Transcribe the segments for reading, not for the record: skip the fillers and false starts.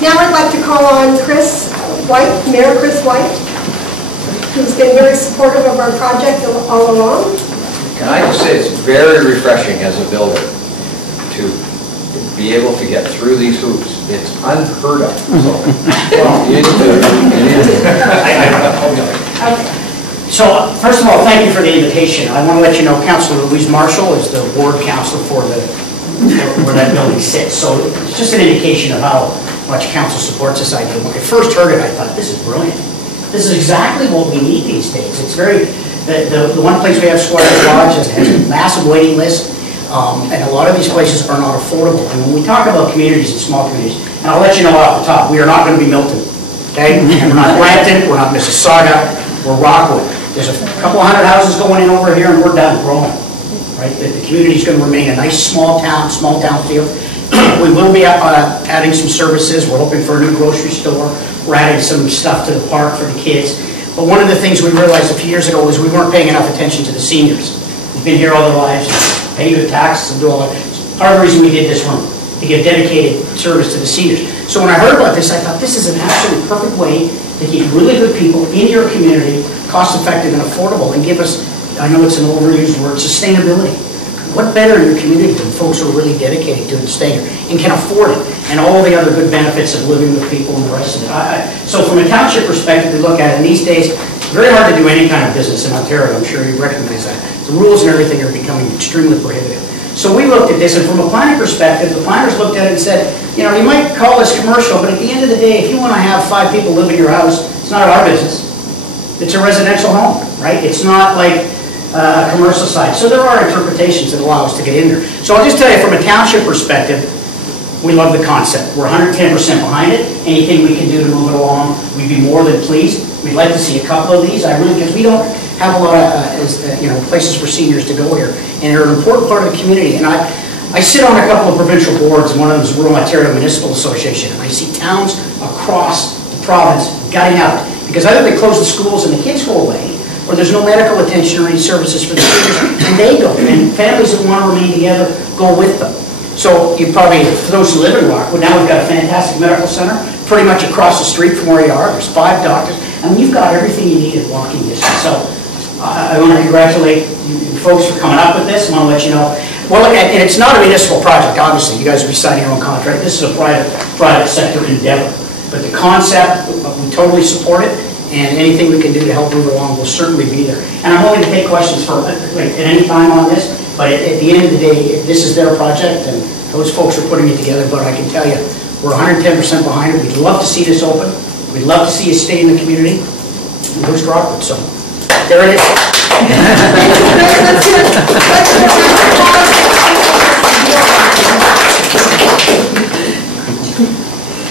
Now I'd like to call on Chris White, Mayor Chris White, who's been very supportive of our project all along. Can I just say it's very refreshing as a builder to be able to get through these hoops. It's unheard of. So, So, first of all, thank you for the invitation. I want to let you know Councilor Louise Marshall is the ward councilor for where that building sits. So it's just an indication of how much council supports this idea. When I first heard it, I thought, this is brilliant. This is exactly what we need these days. It's very, the one place we have, Squires Lodge, has a massive waiting list. And a lot of these places are not affordable. And when we talk about communities and small communities, and I'll let you know off the top, we are not going to be Milton, okay? We're not Brampton, we're not Mississauga, we're Rockwood. There's a couple hundred houses going in over here and we're done growing, right? The community is going to remain a nice small town feel. We will be adding some services. We're hoping for a new grocery store. We're adding some stuff to the park for the kids. But one of the things we realized a few years ago was we weren't paying enough attention to the seniors. We've been here all their lives, pay the taxes and do all that. Part of the reason we did this room, to give dedicated service to the seniors. So when I heard about this, I thought this is an absolutely perfect way to keep really good people in your community, cost effective and affordable, and give us, I know it's an overused word, sustainability. What better in your community than folks who are really dedicated to it and staying here and can afford it, and all the other good benefits of living with people and the rest of it. So from a township perspective, we look at it, and these days, it's very hard to do any kind of business in Ontario. I'm sure you recognize that. The rules and everything are becoming extremely prohibitive. So we looked at this, and from a planning perspective, the planners looked at it and said, you know, you might call this commercial, but at the end of the day, if you want to have 5 people live in your house, it's not our business. It's a residential home, right? It's not like a commercial site. So there are interpretations that allow us to get in there. So I'll just tell you, from a township perspective, we love the concept. We're 110% behind it. Anything we can do to move it along, we'd be more than pleased. We'd like to see a couple of these. Because we don't have a lot of places for seniors to go here, and they're an important part of the community. And I sit on a couple of provincial boards, and one of them is Rural Ontario Municipal Association, and I see towns across the province gutting out because either they close the schools and the kids go away, or there's no medical attention or any services for the seniors, and they go. And families that want to remain together go with them. So you probably, for those who live in Rockwood, now we've got a fantastic medical center pretty much across the street from where you are. There's 5 doctors, and you've got everything you need at walking distance. So I want to congratulate you folks for coming up with this. I want to let you know. Well, and it's not a municipal project, obviously. You guys will be signing your own contract. This is a private sector endeavor. But the concept, we totally support it, and anything we can do to help move it along will certainly be there. And I'm willing to take questions for at any time on this, but at the end of the day, this is their project, and those folks are putting it together. But I can tell you, we're 110% behind it. We'd love to see this open. We'd love to see it stay in the community. And who's Rockwood? So there it is.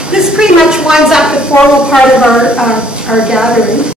This pretty much winds up the formal part of our gathering.